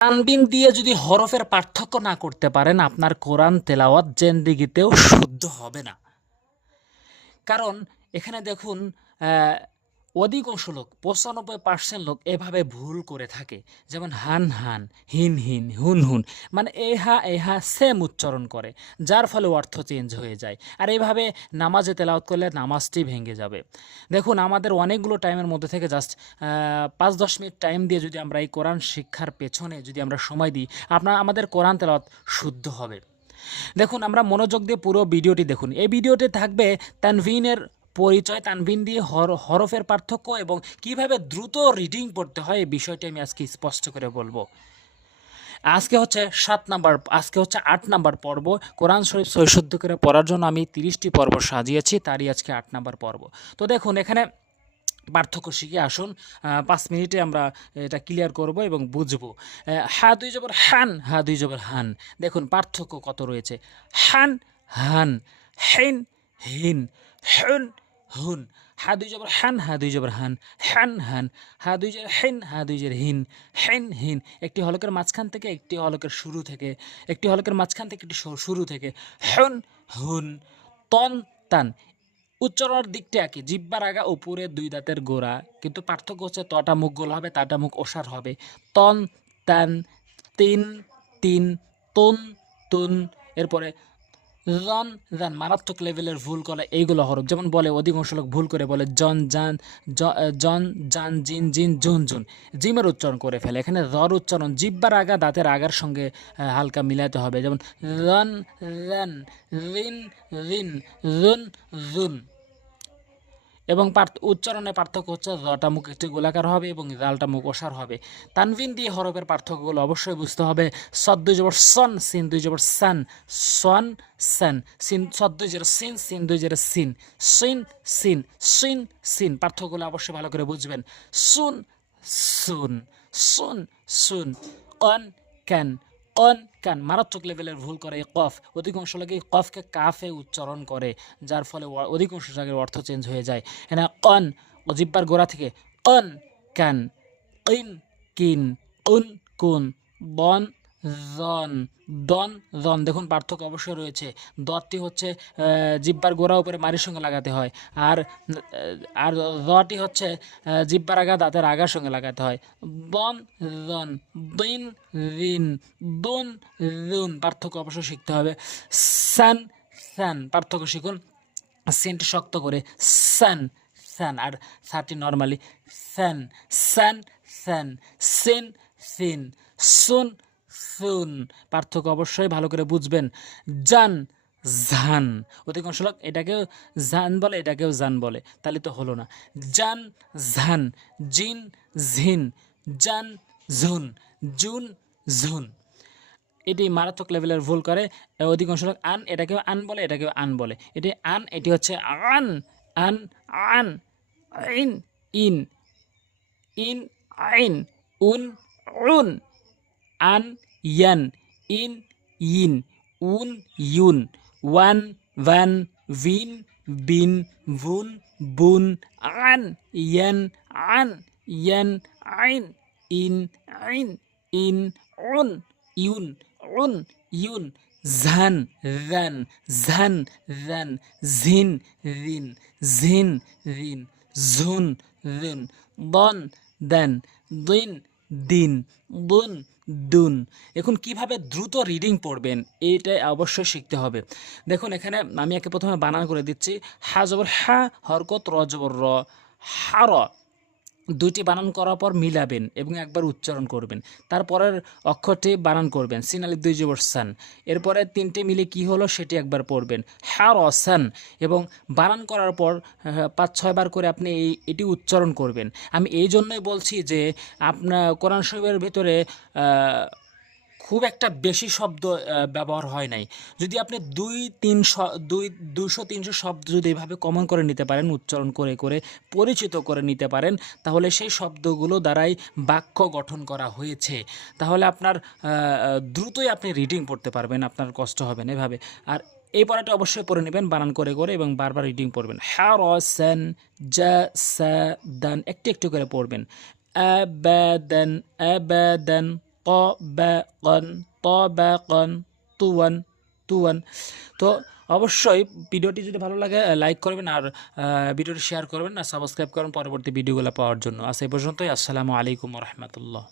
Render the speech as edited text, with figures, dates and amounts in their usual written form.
তানবিন দিয়ে যদি হরফের পার্থক্য না করতে পারেন, আপনার কোরআন তেলাওয়াত জিন্দেগিতেও শুদ্ধ হবে না। কারণ এখানে দেখুন, অধিকাংশ লোক ৯৫% লোক এভাবে ভুল করে থাকে। যেমন হান হান, হিন হিন, হুন হুন, মানে এহা সেম উচ্চারণ করে, যার ফলে অর্থ চেঞ্জ হয়ে যায়। আর এইভাবে নামাজে তেলাওয়াত করলে নামাজটি ভেঙে যাবে। দেখুন, আমাদের অনেকগুলো টাইমের মধ্যে থেকে জাস্ট ৫-১০ মিনিট টাইম দিয়ে যদি আমরা এই কোরআন শিক্ষার পেছনে যদি আমরা সময় দিই, আমাদের কোরআন তেলাওয়াত শুদ্ধ হবে। দেখুন, আমরা মনোযোগ দিয়ে পুরো ভিডিওটি দেখুন। এই ভিডিওতে থাকবে তানভিনের পরিচয়, তানভিন দিয়ে হরফের পার্থক্য এবং কিভাবে দ্রুত রিডিং পড়তে হয়, এই বিষয়টি আমি আজকে স্পষ্ট করে বলবো। আজকে হচ্ছে ৮ নাম্বার পর্ব। কোরআন শরীফ সৈশুদ্ধ করে পড়ার জন্য আমি ৩০টি পর্ব সাজিয়েছি, তারই আজকে ৮ নাম্বার পর্ব। তো দেখুন, এখানে পার্থক্য শিখে আসুন। ৫ মিনিটে আমরা এটা ক্লিয়ার করব এবং বুঝবো। হা দুই জবর হান, হা দুই জবর হান। দেখুন পার্থক্য কত রয়েছে। হান হান, হেন হিন, হুন হুন। হা দুই জবর হান, হা দুই জবর হান, হান হান। হা দুই জবর হেন, হা দুই জবর হিন, হেন হিন। একটি হলকের মাঝখান থেকে, একটি হলকের শুরু থেকে, একটি হলকের মাঝখান থেকে, একটি শুরু থেকে। হুন হুন। তন তান। উচ্চারণের দিকটা একই, জিহ্বার আগা উপরে ২ দাঁতের গোড়া, কিন্তু পার্থক্য হচ্ছে তটা মুখ গোল হবে, তাটা মুখ ওসার হবে। তন তান, তিন তিন, তুন তুন। এরপরে জন জান, মারাত্মক লেভেলের ভুল করে এইগুলো হরফ। যেমন বলে, অধিকাংশ লোক ভুল করে বলে জন জান, জন জান, জিন জিন, জুন জুন, জিমের উচ্চারণ করে ফেলে। এখানে র উচ্চারণ জিহ্বার আগা দাঁতের আগার সঙ্গে হালকা মিলাতে হবে। যেমন রন রান, রিন রিন, রুন রুন। এবং উচ্চারণের পার্থক্য হচ্ছে রটা মুখ একটি গোলাকার হবে এবং জালটা মুখ ওসার হবে। তানভিন দিয়ে হরফের পার্থক্যগুলো অবশ্যই বুঝতে হবে। সদ দুই জবর সন, সিন দুই জবর সান, সন সান। সিন সদ দুই জবর সিন, সিন দুই জবর সিন, সিন সিন, সিন সিন। পার্থক্যগুলো অবশ্যই ভালো করে বুঝবেন। সুন সুন, সুন সুন। কন ক্যান, কন কান। মারাত্মক লেভেলের ভুল করে এই কফ। অধিকাংশ লোক এই কফকে কাফে উচ্চারণ করে, যার ফলে অধিকাংশ জায়গায় অর্থ চেঞ্জ হয়ে যায়। হ্যাঁ, কন জিহ্বার গোড়া থেকে কন কান, কিন কিন, উন কুন, বন জন, দন জন। দেখুন পার্থক্য অবশ্যই রয়েছে। দটি হচ্ছে জিহ্বার গোড়া উপরে মারির সঙ্গে লাগাতে হয়, আর আর রটি হচ্ছে জিহ্বার আগা দাঁতের আগার সঙ্গে লাগাতে হয়। বন জন, দিন রিন, দুন রুন। পার্থক্য অবশ্যই শিখতে হবে। সান সান, পার্থক্য শিখুন। সেন্ট শক্ত করে, সান সান। আর সাটি নর্মালি সান সান সান, সিন সিন, সুন সুন। পার্থক্য অবশ্যই ভালো করে বুঝবেন। জান জান, অধিকাংশ লোক এটাকেও জান বলে, এটাকেও জান বলে, তাহলে তো হলো না। জান জান, জিন ঝিন, জান ঝুন, জুন ঝুন। এটি মারাত্মক লেভেলের ভুল করে অধিকাংশ লোক। আন, এটাকেও আন বলে, এটাকেও আন বলে। এটি আন, এটি হচ্ছে আন আন আন। ইন ইন, ইন আইন, উন উন। আন ইয়ান, ইন ইন, উন ইউন। ওয়ান ওয়ান, ভিন বিন, ভুন বুন। আন ইয়ান, আন ইয়ান, আইন ইন আইন, ইন উন ইউন, উন ইউন। ঝান রান, ঝান রান, ঝিন রিন, ঝিন রিন, ঝুন রিন। বন দেন, দিন দিন, দুন দুন। এখন কিভাবে দ্রুত রিডিং পড়বেন, এইটাই অবশ্যই শিখতে হবে। দেখুন, এখানে আমি একে প্রথমে বানান করে দিচ্ছি। হা জবর হা, হরকত, র জবর র, হার। দুইটি বানান করার পর মিলাবেন এবং একবার উচ্চারণ করবেন। তারপরের অক্ষরটি বানান করবেন, সিন আলিফ দুই জবর সান। এরপরে ৩টে মিলে কি হলো সেটি একবার পড়বেন, হ্যাঁ রসান। এবং বানান করার পর ৫-৬ বার করে আপনি এটি উচ্চারণ করবেন। আমি এই জন্যই বলছি যে আপনার কোরআন শরীফের ভিতরে খুব একটা বেশি শব্দ ব্যবহার হয় নাই। যদি আপনি ২০০-৩০০ শব্দ যদি এভাবে কমন করে নিতে পারেন, উচ্চারণ করে করে পরিচিত করে নিতে পারেন, তাহলে সেই শব্দগুলো দ্বারাই বাক্য গঠন করা হয়েছে। তাহলে আপনার দ্রুতই আপনি রিডিং পড়তে পারবেন, আপনার কষ্ট হবে না এভাবে। আর এই পড়াটা অবশ্যই পড়ে নেবেন বানান করে করে এবং বারবার রিডিং পড়বেন। হ্যাঁ রসান, জা সা দান, একটু একটু করে পড়বেন। আবাদান আবাদান, তবাকন তবাকন তুওয়ান তুওয়ান। তো অবশ্যই ভিডিওটি যদি ভালো লাগে লাইক করবেন, আর ভিডিওটি শেয়ার করবেন, আর সাবস্ক্রাইব করবেন পরবর্তী ভিডিওগুলো পাওয়ার জন্য। আজ এই পর্যন্তই। আসসালামু আলাইকুম ওয়া রাহমাতুল্লাহ।